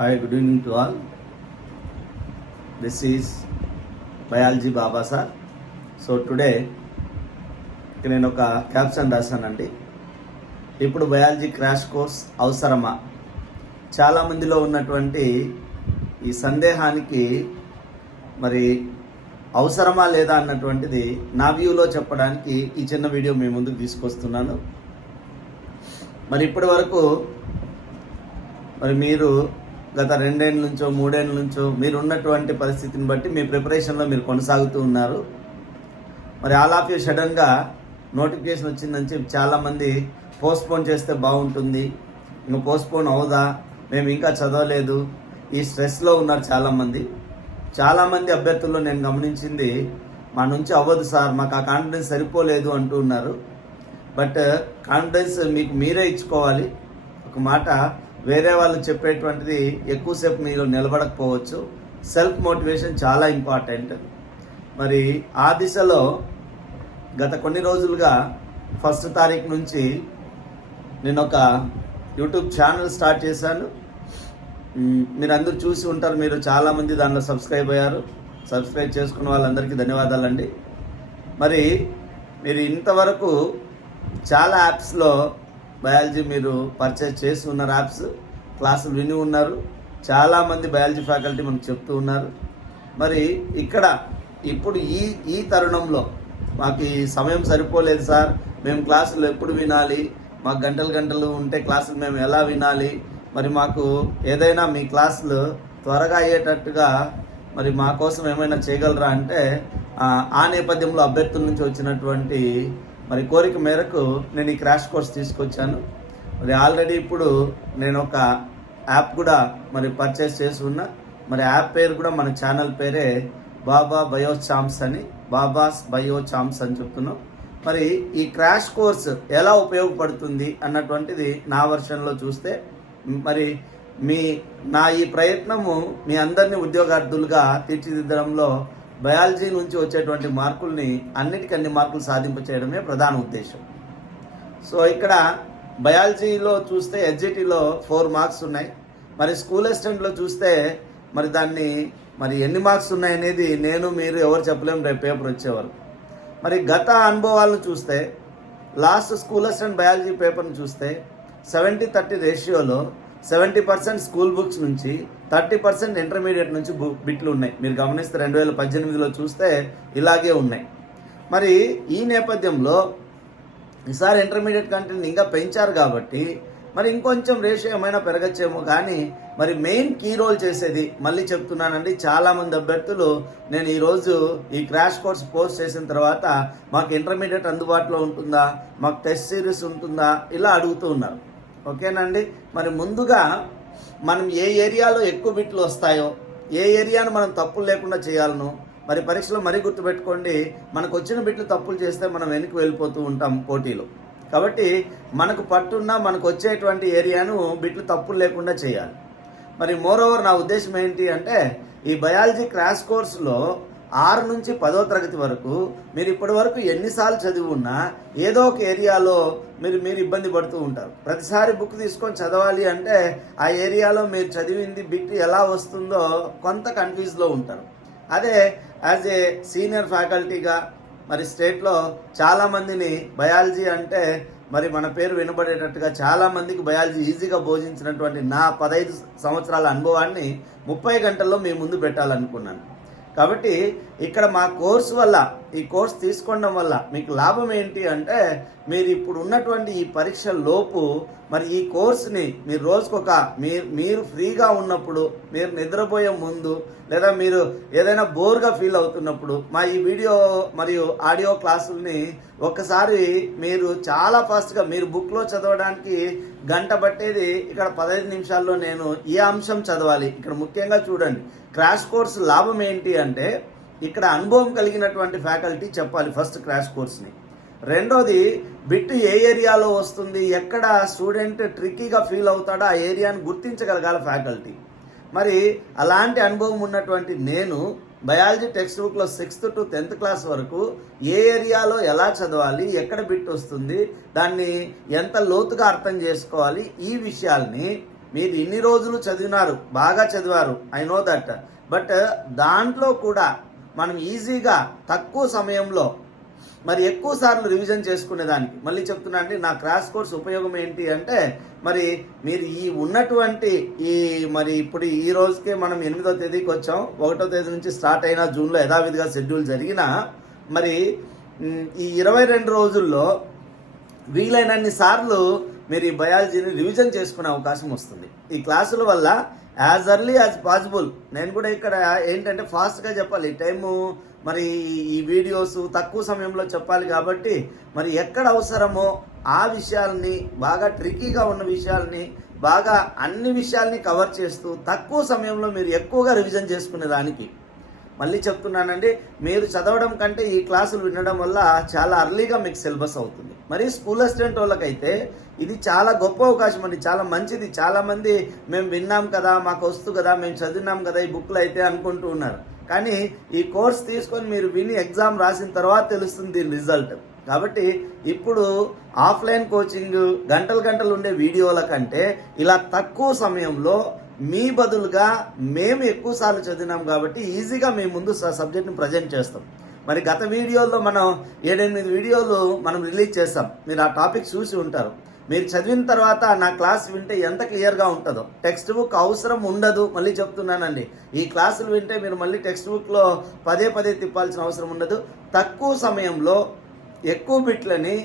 Hi, good evening to all. This is Biology Baba sir. So today నేను ఒక caption రాశానండి. ఇప్పుడు biology crash course అవసరమా? చాలామందిలో ఉన్నటువంటి ఈ సందేహానికి మరి అవసరమా లేదా అన్నటువంటిది నా వ్యూలో చెప్పడానికి ఈ చిన్న వీడియో మీ ముందుకు తీసుకొస్తున్నాను. మరి ఇప్పటి వరకు మరి మీరు గత 2 ఏళ్ళ నుంచో 3 ఏళ్ళ నుంచో మీరు ఉన్నటువంటి పరిస్థితిని బట్టి మీ ప్రిపరేషన్లో మీరు కొనసాగుతూ ఉన్నారు. మరి ఆల్ ఆఫ్ యూ సడన్గా నోటిఫికేషన్ వచ్చిందని చెప్పి చాలామంది పోస్ట్పోన్ చేస్తే బాగుంటుంది, ఇంకా పోస్ట్పోన్ అవుదా, మేము ఇంకా చదవలేదు, ఈ స్ట్రెస్లో ఉన్నారు చాలామంది అభ్యర్థుల్లో నేను గమనించింది మా నుంచి అవ్వదు సార్, మాకు ఆ కాన్ఫిడెన్స్ సరిపోలేదు అంటూ ఉన్నారు. బట్ కాన్ఫిడెన్స్ మీకు మీరే ఇచ్చుకోవాలి. ఒక మాట, వేరే వాళ్ళు చెప్పేటువంటిది ఎక్కువసేపు మీరు నిలబడకపోవచ్చు. సెల్ఫ్ మోటివేషన్ చాలా ఇంపార్టెంట్. మరి ఆ దిశలో గత కొన్ని రోజులుగా 1వ తారీఖు నుంచి నేను ఒక యూట్యూబ్ ఛానల్ స్టార్ట్ చేశాను. మీరు అందరూ చూసి ఉంటారు, మీరు చాలామంది దానిలో సబ్స్క్రైబ్ అయ్యారు. సబ్స్క్రైబ్ చేసుకున్న వాళ్ళందరికీ ధన్యవాదాలండి. మరి మీరు ఇంతవరకు చాలా యాప్స్లో బయాలజీ మీరు పర్చేజ్ చేసి ఉన్నారు, యాప్స్ క్లాసులు విని ఉన్నారు. చాలామంది బయాలజీ ఫ్యాకల్టీ మనకు చెప్తూ ఉన్నారు. మరి ఇక్కడ ఇప్పుడు ఈ తరుణంలో మాకు ఈ సమయం సరిపోలేదు సార్, మేము క్లాసులు ఎప్పుడు వినాలి, మాకు గంటలు ఉంటే క్లాసులు మేము ఎలా వినాలి, మరి మాకు ఏదైనా మీ క్లాసులు త్వరగా అయ్యేటట్టుగా మరి మా కోసం ఏమైనా చేయగలరా అంటే ఆ నేపథ్యంలో అభ్యర్థుల నుంచి వచ్చినటువంటి మరి కోరిక మేరకు నేను ఈ క్రాష్ కోర్స్ తీసుకొచ్చాను. మరి ఆల్రెడీ ఇప్పుడు నేను ఒక యాప్ కూడా మరి పర్చేస్ చేసి ఉన్నా. మరి యాప్ పేరు కూడా మన ఛానల్ పేరే బాబా బయో చాంప్స్ అని, బాబాస్ బయో చాంప్స్ అని చెప్తున్నాం. మరి ఈ క్రాష్ కోర్స్ ఎలా ఉపయోగపడుతుంది అన్నటువంటిది నా వర్షన్లో చూస్తే, మరి నా ఈ ప్రయత్నము మీ అందరినీ ఉద్యోగార్థులుగా తీర్చిదిద్దడంలో బయాలజీ నుంచి వచ్చేటువంటి మార్కుల్ని అన్ని మార్కులు సాధింప చేయడమే ప్రధాన ఉద్దేశం. సో ఇక్కడ బయాలజీలో చూస్తే ఎస్జిటిలో 4 మార్క్స్ ఉన్నాయి. మరి స్కూల్ అసిస్టెంట్లో చూస్తే మరి దాన్ని మరి ఎన్ని మార్క్స్ ఉన్నాయనేది నేను మీరు ఎవరు చెప్పలేము రేపు పేపర్ వచ్చేవారు. మరి గత అనుభవాలను చూస్తే లాస్ట్ స్కూల్ అసిస్టెంట్ బయాలజీ పేపర్ని చూస్తే 70-30 రేషియోలో 70% స్కూల్ బుక్స్ నుంచి 30% ఇంటర్మీడియట్ నుంచి బిట్లు ఉన్నాయి. మీరు గమనిస్తే 2018లో చూస్తే ఇలాగే ఉన్నాయి. మరి ఈ నేపథ్యంలో ఈసారి ఇంటర్మీడియట్ కంటెంట్ ఇంకా పెంచారు కాబట్టి మరి ఇంకొంచెం రేషియో ఏమైనా పెరగచ్చేమో. కానీ మరి మెయిన్ కీ రోల్ చేసేది మళ్ళీ చెప్తున్నానండి, చాలామంది అభ్యర్థులు నేను ఈరోజు ఈ క్రాష్ కోర్స్ పోస్ట్ చేసిన తర్వాత మాకు ఇంటర్మీడియట్ అందుబాటులో ఉంటుందా, మాకు టెస్ట్ సిరీస్ ఉంటుందా, ఇలా అడుగుతూ ఉన్నారు. ఓకేనండి. మరి ముందుగా మనం ఏ ఏరియాలో ఎక్కువ బిట్లు వస్తాయో, ఏ ఏరియాను మనం తప్పులు లేకుండా చేయాలను మరి పరీక్షలో మరీ గుర్తుపెట్టుకోండి, మనకు వచ్చిన బిట్లు తప్పులు చేస్తే మనం వెనక్కి వెళ్ళిపోతూ ఉంటాం పోటీలో. కాబట్టి మనకు పట్టున్న మనకు వచ్చేటువంటి ఏరియాను బిట్లు తప్పులు లేకుండా చేయాలి. మరి మోరోవర్ నా ఉద్దేశం ఏంటి అంటే, ఈ బయాలజీ క్రాష్ కోర్సులో 6 నుంచి 10వ తరగతి వరకు మీరు ఇప్పటి వరకు ఎన్నిసార్లు చదివి ఉన్నా ఏదో ఒక ఏరియాలో మీరు ఇబ్బంది పడుతూ ఉంటారు. ప్రతిసారి బుక్ తీసుకొని చదవాలి అంటే ఆ ఏరియాలో మీరు చదివింది బిట్ ఎలా వస్తుందో కొంత కన్ఫ్యూజ్లో ఉంటారు. అదే యాజ్ ఏ సీనియర్ ఫ్యాకల్టీగా మరి స్టేట్లో చాలామందిని బయాలజీ అంటే మరి మన పేరు వినబడేటట్టుగా చాలామందికి బయాలజీ ఈజీగా బోధించినటువంటి నా 15 సంవత్సరాల అనుభవాన్ని 30 గంటల్లో మీ ముందు పెట్టాలనుకున్నాను. కాబట్టి ఇక్కడ మా కోర్సు వల్ల, ఈ కోర్స్ తీసుకోవడం వల్ల మీకు లాభం ఏంటి అంటే, మీరు ఇప్పుడు ఉన్నటువంటి ఈ పరీక్ష లోపు మరి ఈ కోర్సుని మీరు రోజుకొక మీరు ఫ్రీగా ఉన్నప్పుడు, మీరు నిద్రపోయే ముందు, లేదా మీరు ఏదైనా బోర్గా ఫీల్ అవుతున్నప్పుడు మా ఈ వీడియో మరియు ఆడియో క్లాసుల్ని ఒక్కసారి మీరు చాలా ఫాస్ట్గా మీరు బుక్లో చదవడానికి గంట పట్టేది ఇక్కడ 15 నిమిషాల్లో నేను ఈ అంశం చదవాలి. ఇక్కడ ముఖ్యంగా చూడండి, క్రాష్ కోర్స్ లాభం ఏంటి అంటే ఇక్కడ అనుభవం కలిగినటువంటి ఫ్యాకల్టీ చెప్పాలి ఫస్ట్ క్రాష్ కోర్స్ని. రెండోది, బిట్ ఏ ఏరియాలో వస్తుంది, ఎక్కడ స్టూడెంట్ ట్రిక్కీగా ఫీల్ అవుతాడో ఆ ఏరియాని గుర్తించగలగాలి ఫ్యాకల్టీ. మరి అలాంటి అనుభవం ఉన్నటువంటి నేను బయాలజీ టెక్స్ట్ బుక్లో 6th to 10th క్లాస్ వరకు ఏ ఏరియాలో ఎలా చదవాలి, ఎక్కడ బిట్ వస్తుంది, దాన్ని ఎంత లోతుగా అర్థం చేసుకోవాలి, ఈ విషయాల్ని మీరు ఇన్ని రోజులు చదివినారు, బాగా చదివారు, ఐ నో దట్. బట్ దాంట్లో కూడా మనం ఈజీగా తక్కువ సమయంలో మరి ఎక్కువ సార్లు రివిజన్ చేసుకునేదానికి మళ్ళీ చెప్తున్నా అండి, నా క్రాష్ కోర్స్ ఉపయోగం ఏంటి అంటే, మరి మీరు ఈ ఉన్నటువంటి మరి ఇప్పుడు ఈ రోజుకే మనం 8వ తేదీకి వచ్చాం, 1వ తేదీ నుంచి స్టార్ట్ అయిన జూన్లో యథావిధిగా షెడ్యూల్ జరిగిన మరి ఈ 22 రోజుల్లో వీలైనన్ని సార్లు మీరు ఈ బయాలజీని రివిజన్ చేసుకునే అవకాశం వస్తుంది. ఈ క్లాసుల వల్ల యాజ్ ఎర్లీ యాజ్ పాసిబుల్ నేను కూడా ఇక్కడ ఏంటంటే ఫాస్ట్గా చెప్పాలి, టైము మరి ఈ వీడియోస్ తక్కువ సమయంలో చెప్పాలి కాబట్టి మరి ఎక్కడ అవసరమో ఆ విషయాల్ని బాగా ట్రికీగా ఉన్న విషయాల్ని బాగా అన్ని విషయాల్ని కవర్ చేస్తూ తక్కువ సమయంలో మీరు ఎక్కువగా రివిజన్ చేసుకునే దానికి మళ్ళీ చెప్తున్నానండి, మీరు చదవడం కంటే ఈ క్లాసులు వినడం వల్ల చాలా అర్లీగా మీకు సిలబస్ అవుతుంది. మరి స్కూల్ అసిస్టెంట్ వాళ్ళకైతే ఇది చాలా గొప్ప అవకాశం అండి, చాలా మంచిది. చాలామంది మేము విన్నాం కదా, మాకు వస్తు కదా, మేము చదివినాం కదా ఈ బుక్లు అయితే అనుకుంటూ ఉన్నారు. కానీ ఈ కోర్స్ తీసుకొని మీరు విని ఎగ్జామ్ రాసిన తర్వాత తెలుస్తుంది దీని రిజల్ట్. కాబట్టి ఇప్పుడు ఆఫ్లైన్ కోచింగ్ గంటలు ఉండే వీడియోల కంటే ఇలా తక్కువ సమయంలో మీ బదులుగా మేము ఎక్కువసార్లు చదివినాం కాబట్టి ఈజీగా మీ ముందు సబ్జెక్ట్ని ప్రజెంట్ చేస్తాం. మరి గత వీడియోల్లో మనం 7-8 వీడియోలు మనం రిలీజ్ చేస్తాం, మీరు ఆ టాపిక్ చూసి ఉంటారు. మీరు చదివిన తర్వాత నా క్లాస్ వింటే ఎంత క్లియర్గా ఉంటుందో. టెక్స్ట్ బుక్ అవసరం ఉండదు, మళ్ళీ చెప్తున్నానండి. ఈ క్లాసులు వింటే మీరు మళ్ళీ టెక్స్ట్ బుక్లో పదే తిప్పాల్సిన అవసరం ఉండదు. తక్కువ సమయంలో ఎక్కువ బిట్లని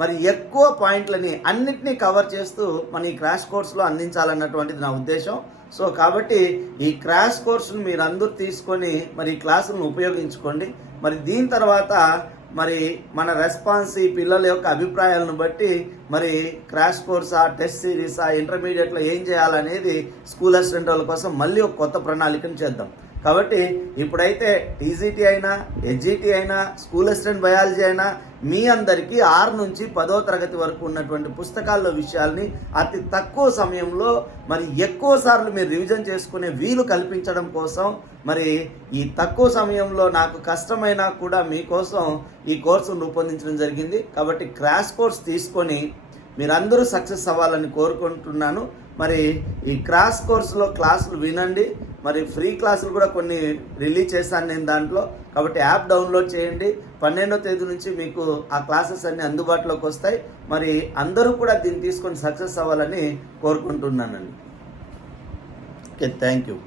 మరి ఎక్కువ పాయింట్లని అన్నిటినీ కవర్ చేస్తూ మన ఈ క్రాష్ కోర్సులో అందించాలన్నటువంటిది నా ఉద్దేశం. సో కాబట్టి ఈ క్రాష్ కోర్సును మీరు అందరూ తీసుకొని మరి ఈ క్లాసులను ఉపయోగించుకోండి. మరి దీని తర్వాత మరి మన రెస్పాన్స్ ఈ పిల్లల యొక్క అభిప్రాయాలను బట్టి మరి క్రాష్ కోర్సా, టెస్ట్ సిరీసా, ఇంటర్మీడియట్లో ఏం చేయాలనేది స్కూల్ అసిస్టెంట్ వాళ్ళ కోసం మళ్ళీ ఒక కొత్త ప్రణాళికను చేద్దాం. కాబట్టి ఇప్పుడైతే టీజీటీ అయినా, హెచ్జిటి అయినా, స్కూల్ అసిస్టెంట్ బయాలజీ అయినా మీ అందరికీ 6 నుంచి 10వ తరగతి వరకు ఉన్నటువంటి పుస్తకాల్లో విషయాల్ని అతి తక్కువ సమయంలో మరి ఎక్కువ సార్లు మీరు రివిజన్ చేసుకునే వీలు కల్పించడం కోసం మరి ఈ తక్కువ సమయంలో నాకు కష్టమైనా కూడా మీకోసం ఈ కోర్సును రూపొందించడం జరిగింది. కాబట్టి క్రాష్ కోర్స్ తీసుకొని మీరందరూ సక్సెస్ అవ్వాలని కోరుకుంటున్నాను. మరి ఈ క్రాష్ కోర్సులో క్లాసులు వినండి. మరి ఫ్రీ క్లాసులు కూడా కొన్ని రిలీజ్ చేశాను నేను దాంట్లో. కాబట్టి యాప్ డౌన్లోడ్ చేయండి. 12వ తేదీ నుంచి మీకు ఆ క్లాసెస్ అన్నీ అందుబాటులోకి వస్తాయి. మరి అందరూ కూడా దీన్ని తీసుకొని సక్సెస్ అవ్వాలని కోరుకుంటున్నానండి. Okay, thank you.